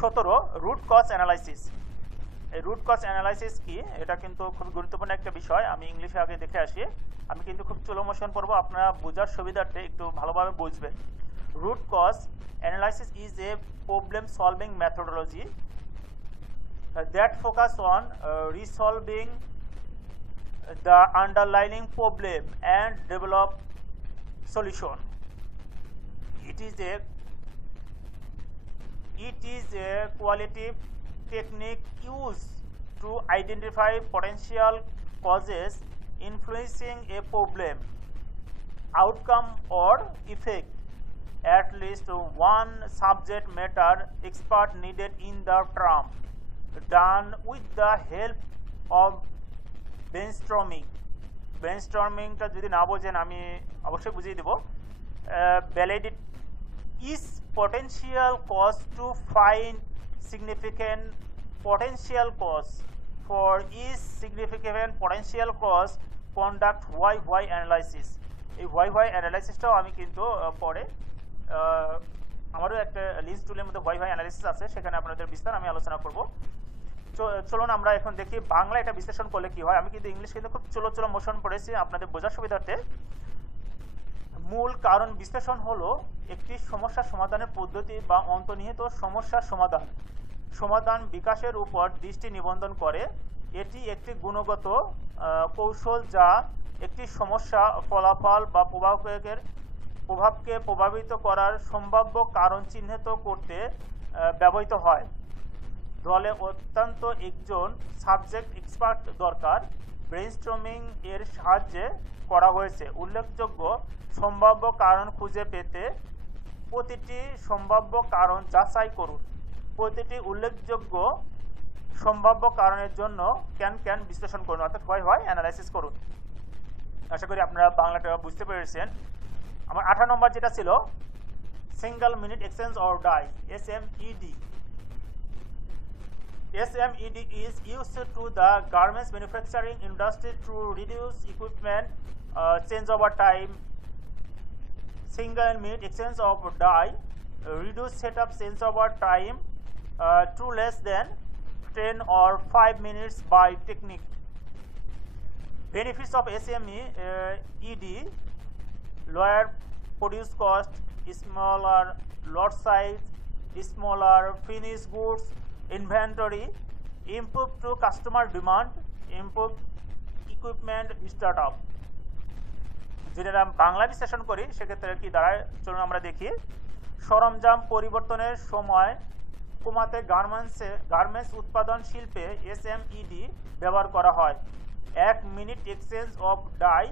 17 root cause analysis. এই root cause analysis কি, এটা কিন্তু খুব গুরুত্বপূর্ণ একটা বিষয়। আমি ইংলিশে আগে দেখে আসি, আমি কিন্তু খুব স্লো মোশন পড়বো, আপনারা বোঝার সুবিধার্থে একটু ভালোভাবে বুঝবেন। Root cause analysis is a problem solving methodology that focus on resolving the underlying problem and develop solution. It is a qualitative technique used to identify potential causes influencing a problem, outcome or effect. At least one subject matter expert needed in the term, done with the help of brainstorming টা যদি না বোঝেন আমি অবশ্যই বুঝিয়ে দেব। validate is potential cause to find significant potential cause. For each significant potential cause conduct why analysis. এই why অ্যানালাইসিসটাও আমি কিন্তু পরে আমারও একটা লিস্ট টুলের মধ্যে why অ্যানালাইসিস আছে, সেখানে আপনাদের বিস্তার আমি আলোচনা করব। চলুন আমরা এখন দেখি বাংলা এটা বিশ্লেষণ করলে কি হয়। আমি কিন্তু ইংলিশ কিন্তু খুব চলো মোশন পড়েছি আপনাদের বোঝার সুবিধার্থে। মূল কারণ বিশ্লেষণ হলো একটি সমস্যা সমাধানের পদ্ধতি বা অন্তর্নিহিত সমস্যার সমাধান বিকাশের উপর দৃষ্টি নিবন্ধন করে। এটি একটি গুণগত কৌশল যা একটি সমস্যা ফলাফল বা প্রভাবকে প্রভাবিত করার সম্ভাব্য কারণ চিহ্নিত করতে ব্যবহৃত হয়। দলে অত্যন্ত একজন সাবজেক্ট এক্সপার্ট দরকার। ব্রেইনস্টর্মিং এর সাহায্যে করা হয়েছে। উল্লেখযোগ্য সম্ভাব্য কারণ খুঁজে পেতে প্রতিটি সম্ভাব্য কারণ যাচাই করুন। প্রতিটি উল্লেখযোগ্য সম্ভাব্য কারণের জন্য ক্যান বিশ্লেষণ করুন, অর্থাৎ হয় অ্যানালাইসিস করুন। আশা করি আপনারা বাংলাটা বুঝতে পেরেছেন। আমার 18 নম্বর যেটা ছিল single minute exchange or die, SMED. SMED is used to the garments manufacturing industry to reduce equipment changeover time. Single minute exchange of die reduce setup changeover time to less than 10 or 5 minutes by technique. Benefits of SMED: lower produce cost, smaller lot size, smaller finished goods inventory, improve to customer demand, improve equipment startup. যদি আমরা বাংলা বিশ্লেষণ করি সেক্ষেত্রে কি দাঁড়ায়, চলুন আমরা দেখি। সরঞ্জাম পরিবর্তনের সময় কমাতে গার্মেন্টস উৎপাদন শিল্পে SMED ব্যবহার করা হয়। 1 মিনিট এক্সচেঞ্জ অফ ডাই